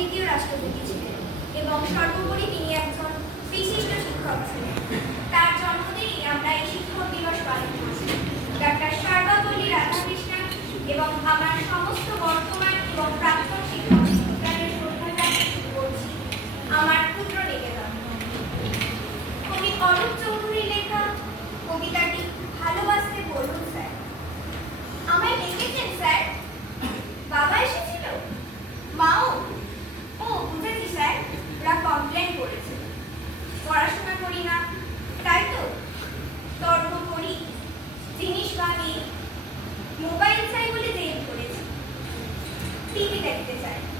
দ্বিতীয় রাষ্ট্রপতি ছিলেন এবং সর্বোপরি তিনি একজন বিশিষ্ট শিক্ষক ছিলেন। তার জন্মদিনে আমরা এই শিক্ষক দিবস পালন করছি। ডাক্তার সর্বাপল্লী রাধাকৃষ্ণন এবং আমার সমস্ত বর্তমান এবং প্রাক্তন শিক্ষক শিক্ষিকাদের শ্রদ্ধাটা করছি। আমার পুত্র নিবেদন। কবি অরূপ দেখতে চাই।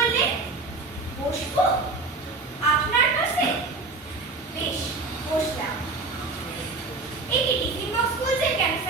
বললে? বসবো? আপনার কাছে? বেশ বসলাম। এই টিফিন বক্স খুলছে ক্যান্সার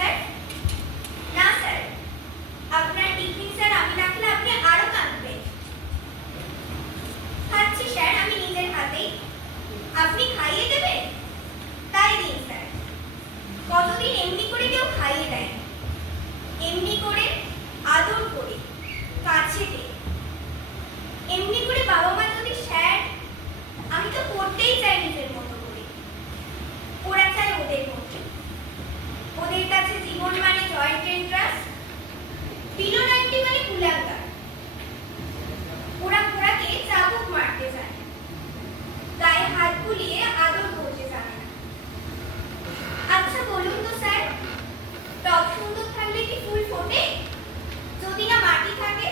থাকে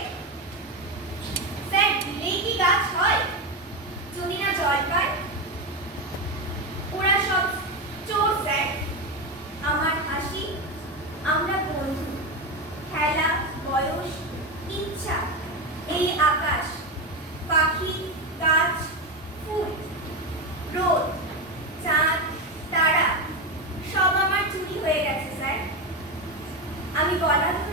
গাছ হয়? যদি না জল পায়? ওরা সব চোর, স্যার। আমার হাসি, আমরা বন্ধু। খেলা, বয়স, ইচ্ছা, এই আকাশ, পাখি, গাছ, ফুল, রোদ, চাঁদ, তারা, সব আমার চুরি হয়ে গেছে, স্যার। আমি গলা